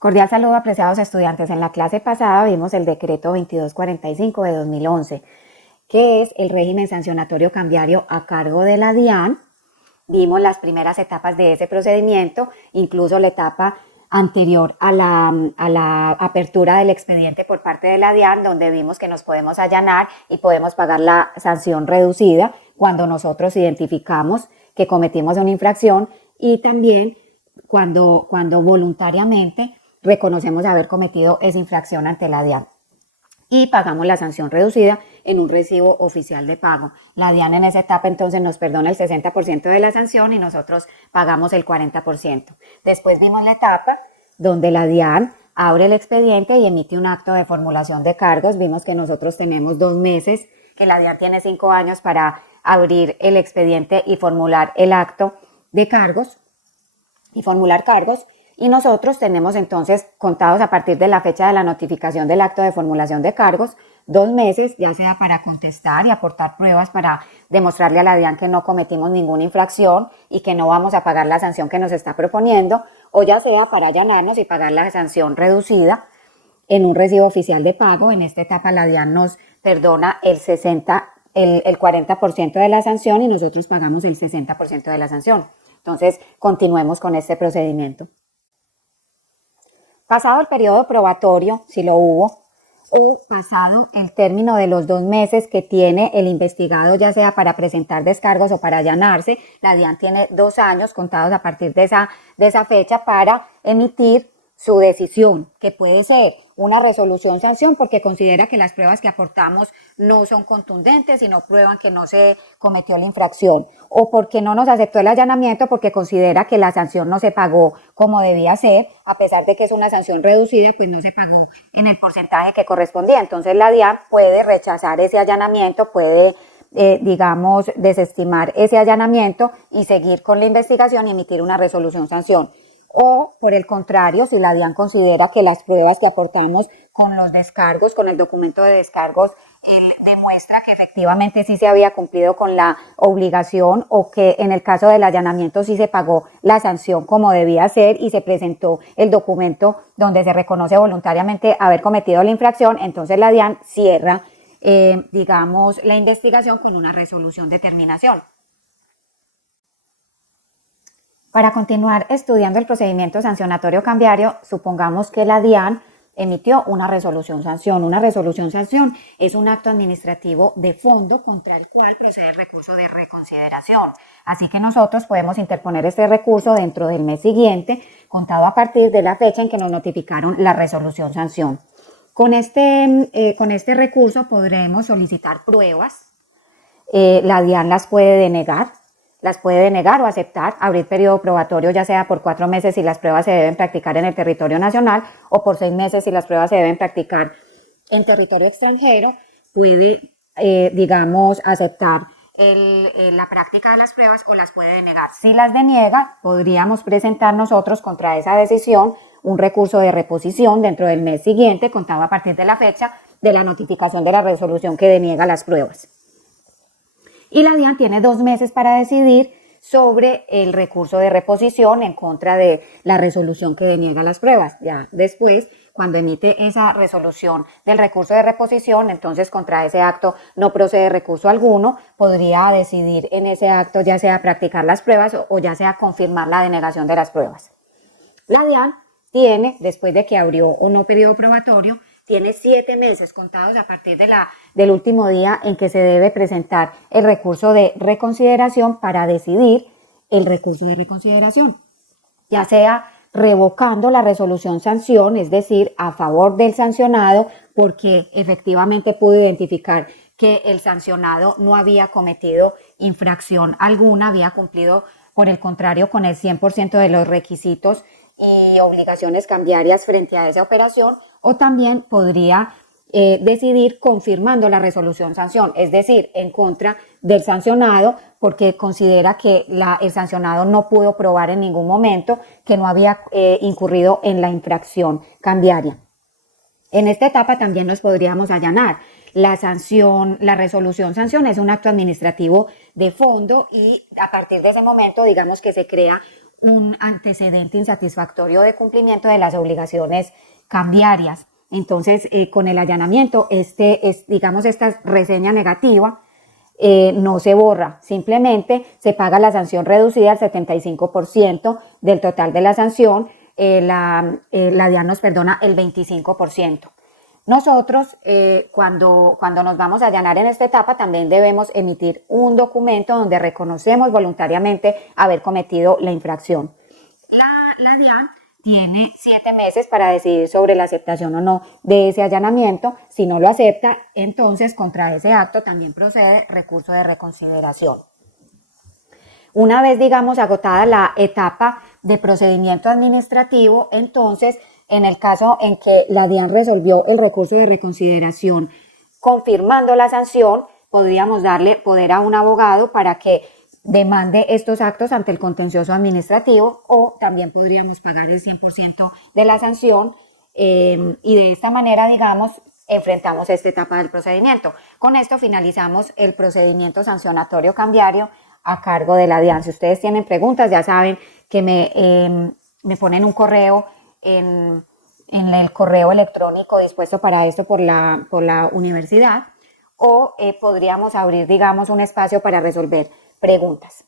Cordial saludo, apreciados estudiantes. En la clase pasada vimos el decreto 2245 de 2011, que es el régimen sancionatorio cambiario a cargo de la DIAN. Vimos las primeras etapas de ese procedimiento, incluso la etapa anterior a la apertura del expediente por parte de la DIAN, donde vimos que nos podemos allanar y podemos pagar la sanción reducida cuando nosotros identificamos que cometimos una infracción y también cuando voluntariamente reconocemos haber cometido esa infracción ante la DIAN y pagamos la sanción reducida en un recibo oficial de pago. La DIAN en esa etapa entonces nos perdona el 60% de la sanción y nosotros pagamos el 40%. Después vimos la etapa donde la DIAN abre el expediente y emite un acto de formulación de cargos. Vimos que nosotros tenemos 2 meses, que la DIAN tiene 5 años para abrir el expediente y formular el acto de cargos y formular cargos. Y nosotros tenemos entonces contados a partir de la fecha de la notificación del acto de formulación de cargos 2 meses, ya sea para contestar y aportar pruebas para demostrarle a la DIAN que no cometimos ninguna infracción y que no vamos a pagar la sanción que nos está proponiendo, o ya sea para allanarnos y pagar la sanción reducida en un recibo oficial de pago. En esta etapa la DIAN nos perdona el 40% de la sanción y nosotros pagamos el 60% de la sanción. Entonces, continuemos con este procedimiento. Pasado el periodo probatorio, si lo hubo, o pasado el término de los 2 meses que tiene el investigado, ya sea para presentar descargos o para allanarse, la DIAN tiene 2 años contados a partir de esa fecha para emitir su decisión, que puede ser una resolución sanción porque considera que las pruebas que aportamos no son contundentes y no prueban que no se cometió la infracción, o porque no nos aceptó el allanamiento porque considera que la sanción no se pagó como debía ser, a pesar de que es una sanción reducida, pues no se pagó en el porcentaje que correspondía. Entonces la DIAN puede rechazar ese allanamiento, puede desestimar ese allanamiento y seguir con la investigación y emitir una resolución sanción. O, por el contrario, si la DIAN considera que las pruebas que aportamos con los descargos, con el documento de descargos, demuestra que efectivamente sí se había cumplido con la obligación o que en el caso del allanamiento sí se pagó la sanción como debía ser y se presentó el documento donde se reconoce voluntariamente haber cometido la infracción, entonces la DIAN cierra, la investigación con una resolución de terminación. Para continuar estudiando el procedimiento sancionatorio cambiario, supongamos que la DIAN emitió una resolución sanción. Una resolución sanción es un acto administrativo de fondo contra el cual procede el recurso de reconsideración. Así que nosotros podemos interponer este recurso dentro del mes siguiente, contado a partir de la fecha en que nos notificaron la resolución sanción. Con este recurso podremos solicitar pruebas. La DIAN las puede denegar o aceptar, abrir periodo probatorio ya sea por 4 meses si las pruebas se deben practicar en el territorio nacional o por 6 meses si las pruebas se deben practicar en territorio extranjero. Puede, aceptar la práctica de las pruebas o las puede denegar. Si las deniega, podríamos presentar nosotros contra esa decisión un recurso de reposición dentro del mes siguiente, contado a partir de la fecha de la notificación de la resolución que deniega las pruebas. Y la DIAN tiene 2 meses para decidir sobre el recurso de reposición en contra de la resolución que deniega las pruebas. Ya después, cuando emite esa resolución del recurso de reposición, entonces contra ese acto no procede recurso alguno, podría decidir en ese acto ya sea practicar las pruebas o ya sea confirmar la denegación de las pruebas. La DIAN tiene, después de que abrió o no periodo probatorio, tiene 7 meses contados a partir del último día en que se debe presentar el recurso de reconsideración para decidir el recurso de reconsideración, ya sea revocando la resolución sanción, es decir, a favor del sancionado, porque efectivamente pudo identificar que el sancionado no había cometido infracción alguna, había cumplido, por el contrario, con el 100% de los requisitos y obligaciones cambiarias frente a esa operación, o también podría decidir confirmando la resolución sanción, es decir, en contra del sancionado, porque considera que el sancionado no pudo probar en ningún momento que no había incurrido en la infracción cambiaria. En esta etapa también nos podríamos allanar. La resolución sanción es un acto administrativo de fondo y a partir de ese momento digamos que se crea un antecedente insatisfactorio de cumplimiento de las obligaciones cambiarias. Entonces, con el allanamiento, digamos, esta reseña negativa no se borra, simplemente se paga la sanción reducida al 75% del total de la sanción, la DIAN nos perdona el 25%. Nosotros, cuando nos vamos a allanar en esta etapa, también debemos emitir un documento donde reconocemos voluntariamente haber cometido la infracción. La DIAN tiene 7 meses para decidir sobre la aceptación o no de ese allanamiento. Si no lo acepta, entonces contra ese acto también procede recurso de reconsideración. Una vez, digamos, agotada la etapa de procedimiento administrativo, entonces, en el caso en que la DIAN resolvió el recurso de reconsideración confirmando la sanción, podríamos darle poder a un abogado para que demande estos actos ante el contencioso administrativo, o también podríamos pagar el 100% de la sanción y de esta manera, digamos, enfrentamos esta etapa del procedimiento. Con esto finalizamos el procedimiento sancionatorio cambiario a cargo de la DIAN. Si ustedes tienen preguntas, ya saben que me ponen un correo en el correo electrónico dispuesto para esto por la universidad, o podríamos abrir, digamos, un espacio para resolver preguntas.